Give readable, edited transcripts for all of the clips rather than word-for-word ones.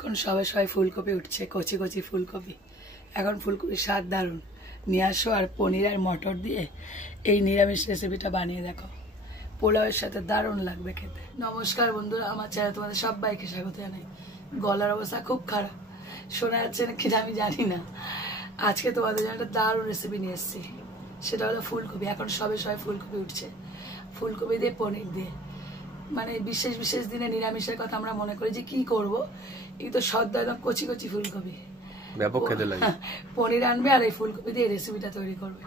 এখন সবাই সবাই ফুলকপি উঠছে, কচি কচি ফুলকপি। এখন ফুলকপির স্বাদ দারুণ। নিয়ে আসো আর পনির আর মটর দিয়ে এই নিরামিষ রেসিপিটা বানিয়ে দেখো, পোলাওয়ের সাথে দারুণ লাগবে খেতে। নমস্কার বন্ধুরা, আমার চ্যানেলে তোমাদের সবাইকে স্বাগত জানাই। গলার অবস্থা খুব খারাপ, শোনা যাচ্ছে না কিনা আমি জানি না। আজকে তোমাদের জন্য একটা দারুণ রেসিপি নিয়ে এসেছি, সেটা হলো ফুলকপি। এখন সবাই সবাই ফুলকপি উঠছে, ফুলকপি দিয়ে পনির দিয়ে। মানে বিশেষ বিশেষ দিনে নিরামিষের কথা আমরা মনে করি যে কি করব, এই তো সদ্য একদম কচি কচি ফুলকপি, ব্যাপক খেতে লাগে। পনির আনবে আর এই ফুলকপি দিয়ে রেসিপিটা তৈরি করবে।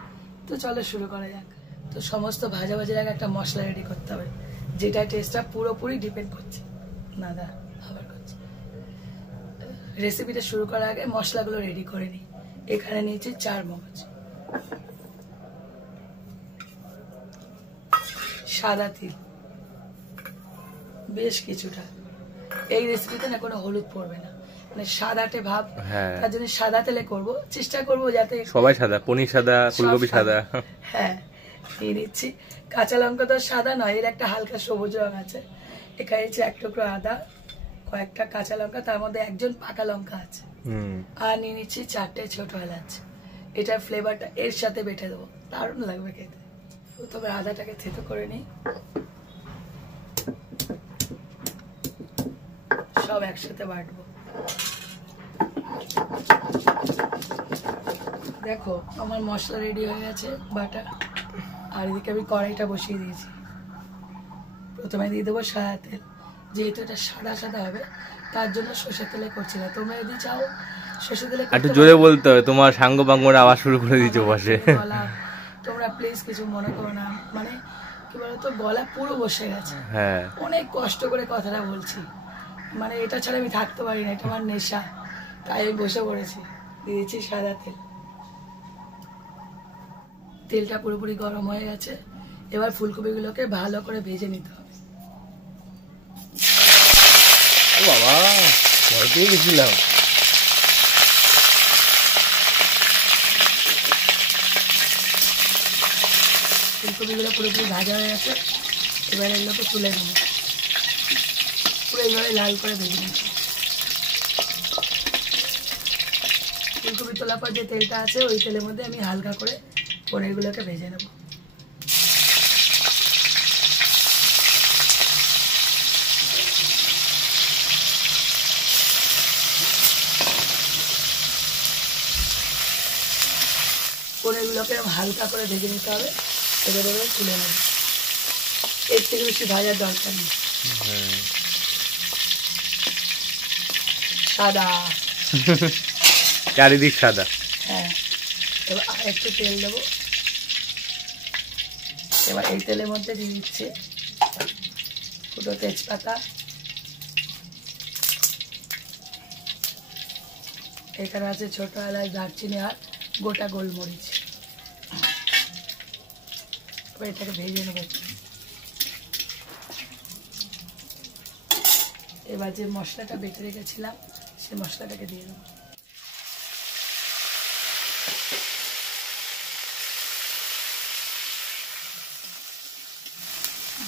তো চলো শুরু করা যাক। তো সমস্ত ভাজাভাজির আগে একটা মশলা রেডি করতে হবে, যেটা টেস্টটা পুরোপুরি ডিপেন্ড করছে। না দা আবার করছে। রেসিপিটা শুরু করার আগে মশলাগুলো রেডি করে নিই। এখানে নিয়েছি 4 মগজ, সাদা তিল বেশ কিছুটা। এই রেসিপিতে না কোনো হলুদ পড়বে না, মানে সাদাটে ভাব, তার জন্য সাদা তেলে করব, চেষ্টা করব যাতে সবাই সাদা, পনির সাদা, ফুলকপি সাদা। হ্যাঁ, নিয়ে নিচ্ছি কাঁচা লঙ্কা। তো সাদা নয়, এর একটা হালকা সবুজ রং আছে। এখানে 1 টুকরো আদা, কয়েকটা কাঁচা লঙ্কা, তার মধ্যে 1জন পাকা লঙ্কা আছে। আর নিয়ে নিচ্ছি 4টে ছোট এলাচ। এটার ফ্লেভারটা এর সাথে বেটে দেবো, দারুণ লাগবে খেতে। তবে আদাটাকে থেতো করে নিই, সব একসাথে বাটবো। দেখো আমার মশলা রেডি হয়ে গেছে বাটা। আর এদিকে আমি কড়াইটা বসিয়ে দিয়েছি। প্রথমে দিয়ে দেবো সাদা তেল, যেহেতু এটা সাদা সাদা হবে তার জন্য সর্ষের তেলে করছি না। তোমরা যদি চাও সর্ষের তেলে, একটু জোরে বলতে হবে, তোমার সাঙ্গ বাঙ্গরা আওয়াজ শুরু করে দিচ্ছ পাশে। তোমরা প্লিজ কিছু মনে করো না, মানে কি বলতো গলা পুরো বসে গেছে। হ্যাঁ, অনেক কষ্ট করে কথাটা বলছি, মানে এটা ছাড়া আমি থাকতে পারি না, এটা আমার নেশা, তাই আমি বসে পড়েছি। দিয়েছি সাদা তেল, তেলটা পুরোপুরি গরম হয়ে গেছে। এবার ফুলকপিগুলোকে ভালো করে ভেজে নিতে হবে। ও বাবা, ভয় পেয়ে গেছিলাম। ফুলকপিগুলো পুরোপুরি ভাজা হয়ে গেছে, এবার এগুলোকে তুলে নেব। পুরো এইভাবে লাল করে ভেজে নিচ্ছি। ফুলকপি তোলার পর যে তেলটা আছে ওই তেলের মধ্যে আমি হালকা করে পনিরগুলোকে ভেজে নেব। পনিরগুলোকে হালকা করে ভেজে নিতে হবে, এবার এবার তুলে নেব। এর থেকে বেশি ভাজার দরকার নেই। সাদা, চারিদিক সাদা। হ্যাঁ, এবার একটু তেল দেবো। এবার এই তেলের মধ্যে দিয়ে দিচ্ছে 2টো তেজপাতা, এখানে আছে ছোট এলাচ, দারচিনি আর গোটা গোলমরিচ। এবার এটাকে ভেজে নেব। এবার যে মশলাটা বেটে রেখেছিলাম সেই মশলাটাকে দিয়ে দেবো।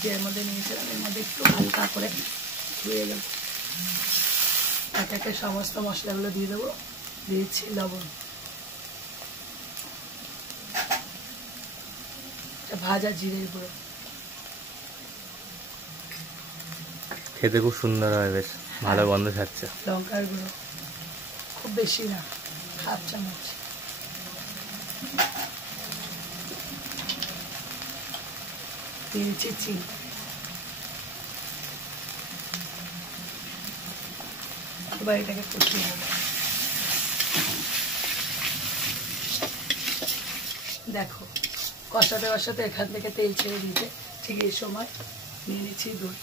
যে এর মধ্যে নিয়েছিলাম এর মধ্যে একটু হালকা করে ধুয়ে দেবো। এটাকে সমস্ত মশলাগুলো দিয়ে দেবো। দিয়েছি লবণ, ভাজা জিরের গুঁড়ো। খেতে খুব সুন্দর হয়, বেশ ভালো গন্ধ ছাড়ছে। লঙ্কার গুঁড়ো খুব বেশি না, 1/2 চামচ। দিয়েছি চিনি। এবার এটাকে কষিয়ে নেব। দেখো কষাতে কষাতে এখান থেকে তেল ছেড়ে দিতে, ঠিক এই সময় নিয়ে নিচ্ছি দুধ।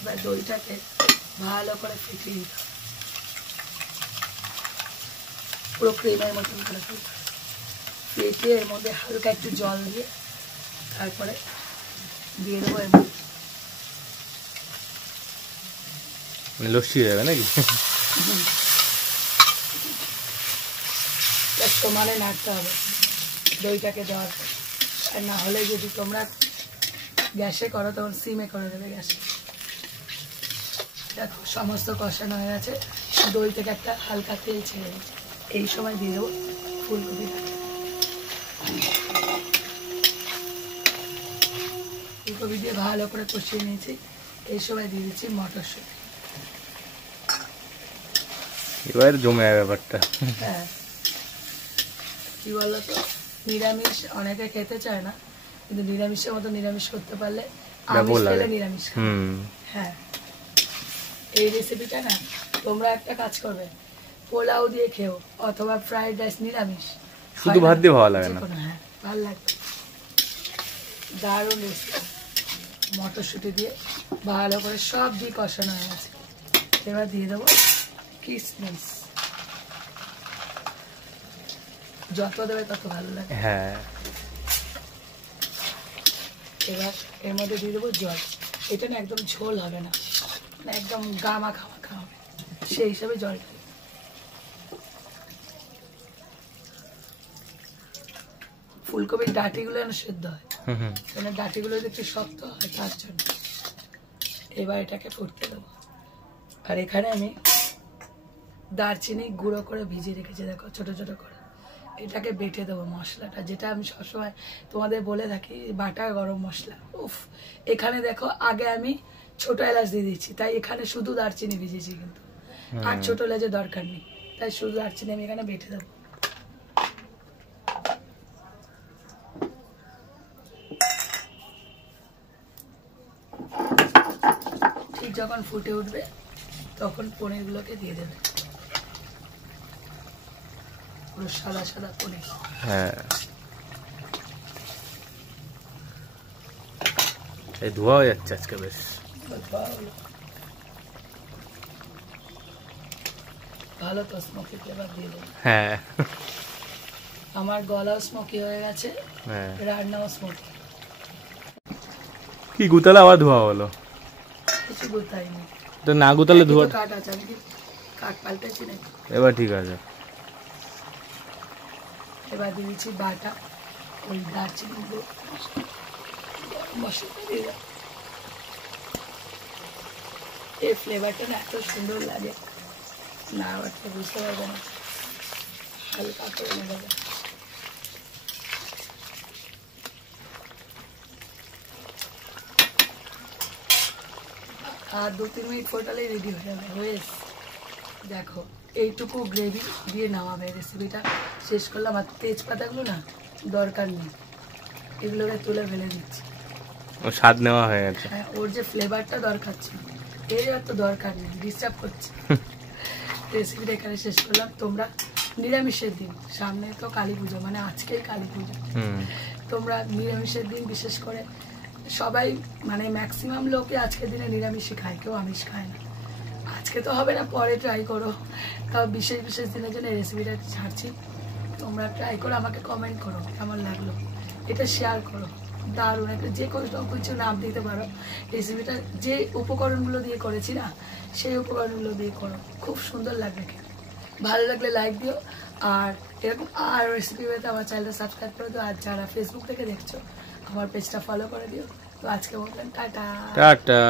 এবার দইটাকে ভালো করে ফেটিয়ে দিতে হবে, পুরো ক্রিমের মতন করে ফেলতে হবে। ফেটিয়ে এর মধ্যে হালকা একটু জল দিয়ে তারপরে দিয়ে দেবো এর মধ্যে। লস্যি হয়ে যাবে নাকি? সমানে নাড়তে হবে দইটাকে দেওয়ার পর। আর না হলে যদি তোমরা গ্যাসে করো তখন সিমে করে দেবে গ্যাসে। দেখো সমস্ত কষানো হয়ে গেছে, দই থেকে একটা হালকা তেল ছেড়ে গেছে। এই সময় দিয়ে দেবো ফুলকপিটা। ফুলকপি দিয়ে ভালো করে কষিয়ে নিয়েছি। এই সময় দিয়ে দিচ্ছি মটরশুঁটি। এবার জমে যাবে ব্যাপারটা। হ্যাঁ, কি বলতো, নিরামিষ অনেকে খেতে চায় না, কিন্তু নিরামিষের মতো নিরামিষ করতে পারলে আমিষ খেলে নিরামিষ খাবে। হ্যাঁ, এই রেসিপিটা না তোমরা একটা কাজ করবে, পোলাও দিয়ে খেও অথবা ফ্রাইড রাইস নিরামিষ, শুধু ভাত দিয়ে ভালো লাগে না। হ্যাঁ, ভালো লাগবে, দারুণ রেসিপি। মটরশুঁটি দিয়ে ভালো করে সব দিয়ে কষানো হয়ে গেছে। এবার দিয়ে দেবো কিশমিশ, যত দেবে তত ভালো লাগে। হ্যাঁ, এবার এর মধ্যে দিয়ে দেবো জল। এটা না একদম ঝোল হবে না, মানে একদম গামা খাওয়া হবে, সেই হিসাবে জল। ফুলকপির ডাঁটিগুলো যেন সেদ্ধ হয়, মানে ডাঁটিগুলো যদি একটু শক্ত হয় তার জন্য। এবার এটাকে ফুটতে দেবো। আর এখানে আমি দারচিনি গুঁড়ো করে ভিজিয়ে রেখেছি, দেখো ছোট ছোট করে। এটাকে বেটে দেবো মশলাটা, যেটা আমি সবসময় তোমাদের বলে থাকি, বাটা গরম মশলা। উফ, এখানে দেখো আগে আমি ছোট এলাচ দিয়ে দিচ্ছি, তাই এখানে শুধু দারচিনি ভিজেছি, কিন্তু আর ছোট এলাচের দরকার নেই, তাই শুধু দারচিনি আমি এখানে বেটে দেবো। ঠিক যখন ফুটে উঠবে তখন পনিরগুলোকে দিয়ে দেবে, পুরো সাদা সাদা পনির। হ্যাঁ, এই ধোয়া হয়ে যাচ্ছে আজকে বেশ। ভালো তো স্মোকি ফ্লেভার দিয়ে দেবে। হ্যাঁ, আমার গলাও স্মোকি হয়ে গেছে, হ্যাঁ। রান্নাও স্মোকি। কি গুতালে আবার ধোয়া হলো? কিছু গুতাইনি, তো না গুতালে ধোয়া। কাট আছে, আমি কি কাট পাল্টেছি নাকি? এবার ঠিক আছে। এবার দিয়ে দিচ্ছি বাটা ওই দারচিনি মশলা দিয়ে দাও। এই ফ্লেভারটা না এত সুন্দর লাগে না, আবার তো বুঝতে পারবে না, হালকা করে নেবে। আর 2-3 মিনিট ফোটালেই রেডি হয়ে যাবে। হয়ে দেখো এইটুকু গ্রেভি দিয়ে নামাবে। রেসিপিটা শেষ করলাম। আর তেজপাতাগুলো না দরকার নেই, এগুলোকে তুলে ফেলে দিচ্ছি। ও স্বাদ নেওয়া হয়ে গেছে। হ্যাঁ, ওর যে ফ্লেভারটা দরকার ছিল, এর আর তো দরকার নেই, ডিস্টার্ব করছে। রেসিপিটা এখানে শেষ করলাম। তোমরা নিরামিষের দিন, সামনে তো কালী পুজো, মানে আজকেই কালী পুজো, তোমরা নিরামিষের দিন বিশেষ করে সবাই, মানে ম্যাক্সিমাম লোকে আজকের দিনে নিরামিষই খায়, কেউ আমিষ খায় না। আজকে তো হবে না, পরে ট্রাই করো। তাও বিশেষ বিশেষ দিনের জন্য এই রেসিপিটা ছাড়ছি, তোমরা ট্রাই করো, আমাকে কমেন্ট করো কেমন লাগলো, এটা শেয়ার করো। দারুণ একটা, যে কোনো কিছু নাম দিতে পারো। রেসিপিটা যে উপকরণগুলো দিয়ে করেছি না, সেই উপকরণগুলো দিয়ে করো, খুব সুন্দর লাগবে খেতে। ভালো লাগলে লাইক দিও, আর এরকম আর রেসিপি পেতে আমার চ্যানেলটা সাবস্ক্রাইব করে দিও। আর যারা ফেসবুক থেকে দেখছো আমার পেজটা ফলো করে দিও। তো আজকে বললাম টাটা। টাটা।